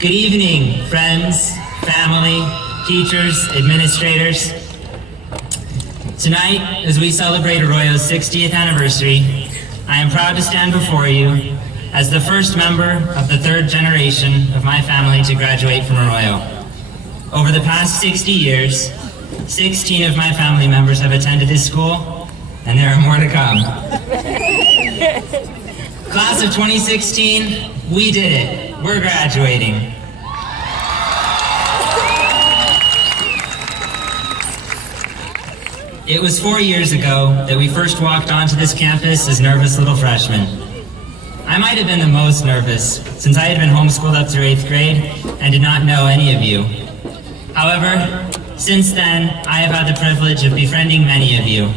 Good evening, friends, family, teachers, administrators. Tonight, as we celebrate Arroyo's 60th anniversary, I am proud to stand before you as the first member of the third generation of my family to graduate from Arroyo. Over the past 60 years, 16 of my family members have attended this school, and there are more to come. Class of 2016, we did it. We're graduating. It was 4 years ago that we first walked onto this campus as nervous little freshmen. I might have been the most nervous, since I had been homeschooled up through 8th grade and did not know any of you. However, since then, I have had the privilege of befriending many of you.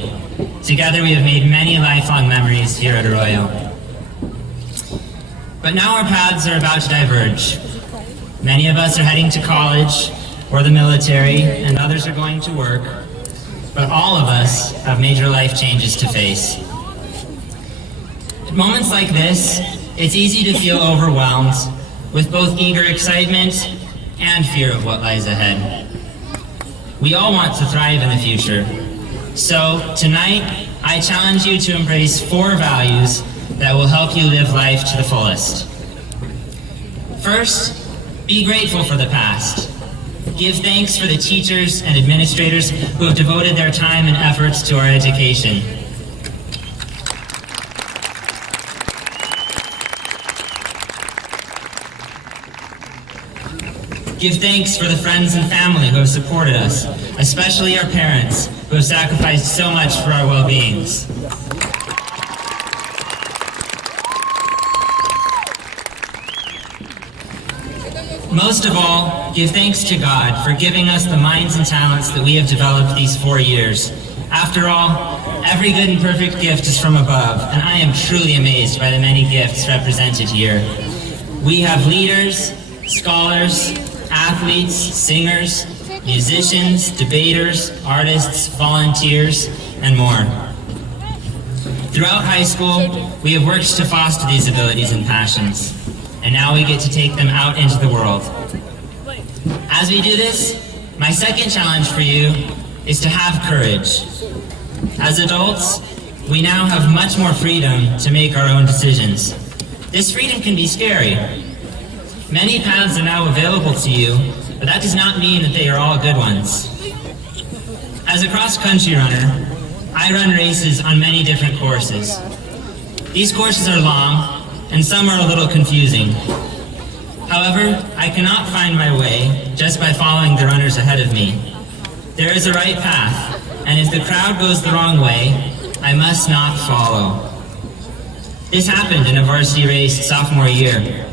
Together we have made many lifelong memories here at Arroyo. But now our paths are about to diverge. Many of us are heading to college or the military, and others are going to work. But all of us have major life changes to face. At moments like this, it's easy to feel overwhelmed with both eager excitement and fear of what lies ahead. We all want to thrive in the future. So tonight, I challenge you to embrace 4 values that will help you live life to the fullest. First, be grateful for the past. Give thanks for the teachers and administrators who have devoted their time and efforts to our education. Give thanks for the friends and family who have supported us, especially our parents, who have sacrificed so much for our well-beings. Most of all, give thanks to God for giving us the minds and talents that we have developed these 4 years. After all, every good and perfect gift is from above, and I am truly amazed by the many gifts represented here. We have leaders, scholars, athletes, singers, musicians, debaters, artists, volunteers, and more. Throughout high school, we have worked to foster these abilities and passions, and now we get to take them out into the world. As we do this, my second challenge for you is to have courage. As adults, we now have much more freedom to make our own decisions. This freedom can be scary. Many paths are now available to you, but that does not mean that they are all good ones. As a cross-country runner, I run races on many different courses. These courses are long, and some are a little confusing. However, I cannot find my way just by following the runners ahead of me. There is a right path, and if the crowd goes the wrong way, I must not follow. This happened in a varsity race sophomore year.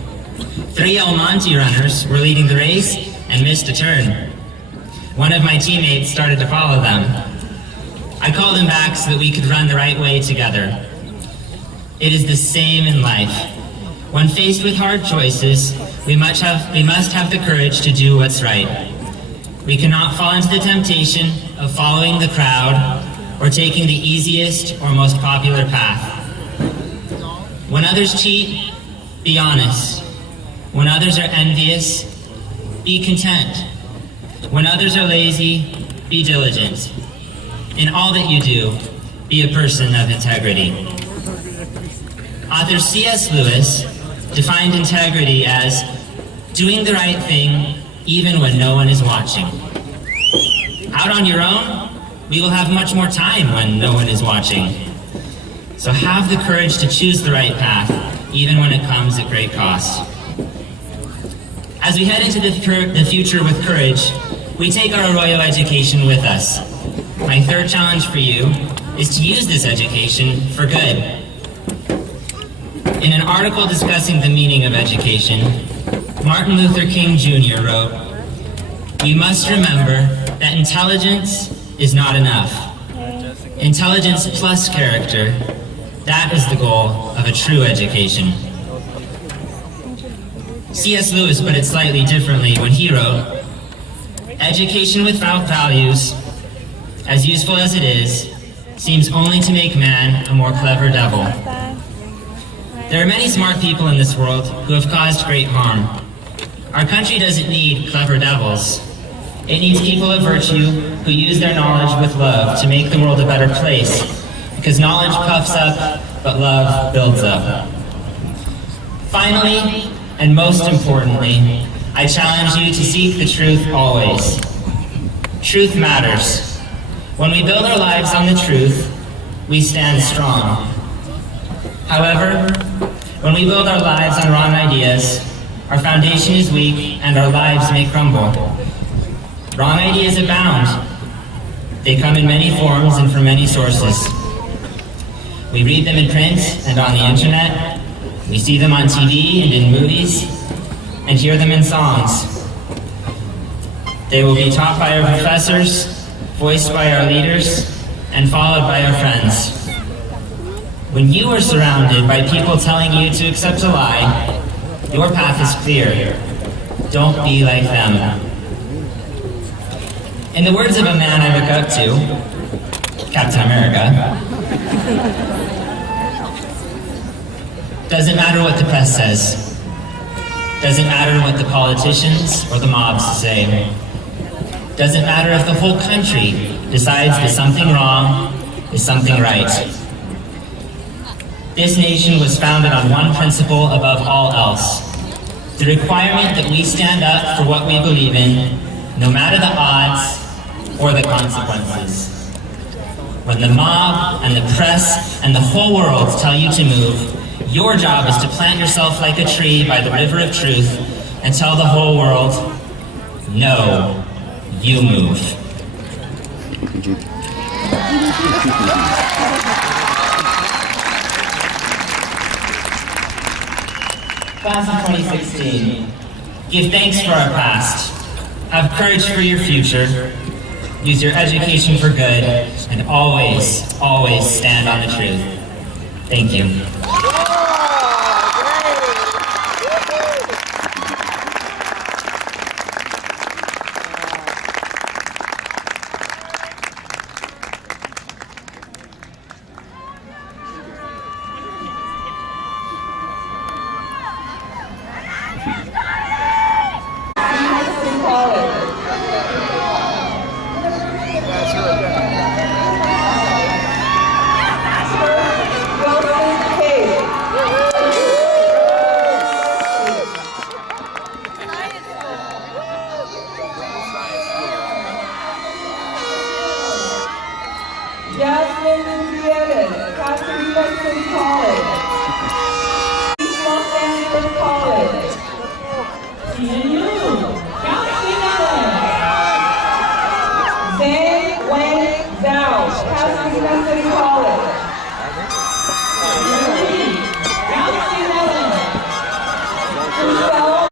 3 Monte runners were leading the race and missed a turn. One of my teammates started to follow them. I called him back so that we could run the right way together. It is the same in life. When faced with hard choices, we must have the courage to do what's right. We cannot fall into the temptation of following the crowd or taking the easiest or most popular path. When others cheat, be honest. When others are envious, be content. When others are lazy, be diligent. In all that you do, be a person of integrity. Author C.S. Lewis defined integrity as doing the right thing even when no one is watching. Out on your own, we will have much more time when no one is watching. So have the courage to choose the right path, even when it comes at great cost. As we head into the future with courage, we take our Arroyo education with us. My third challenge for you is to use this education for good. In an article discussing the meaning of education, Martin Luther King Jr. wrote, "We must remember that intelligence is not enough. Intelligence plus character, that is the goal of a true education." C.S. Lewis put it slightly differently when he wrote, "Education without values, as useful as it is, seems only to make man a more clever devil." There are many smart people in this world who have caused great harm. Our country doesn't need clever devils. It needs people of virtue who use their knowledge with love to make the world a better place, because knowledge puffs up, but love builds up. Finally, and most importantly, I challenge you to seek the truth always. Truth matters. When we build our lives on the truth, we stand strong. However, when we build our lives on wrong ideas, our foundation is weak and our lives may crumble. Wrong ideas abound. They come in many forms and from many sources. We read them in print and on the internet. We see them on TV and in movies, and hear them in songs. They will be taught by our professors, voiced by our leaders, and followed by our friends. When you are surrounded by people telling you to accept a lie, your path is clear. Don't be like them. In the words of a man I look up to, Captain America, doesn't matter what the press says. Doesn't matter what the politicians or the mobs say. Doesn't matter if the whole country decides that something wrong is something right. This nation was founded on one principle above all else: the requirement that we stand up for what we believe in, no matter the odds or the consequences. When the mob and the press and the whole world tell you to move, your job is to plant yourself like a tree by the river of truth and tell the whole world, no, you move. Class of 2016, give thanks for our past. Have courage for your future. Use your education for good, and always, always stand on the truth. Thank you. College.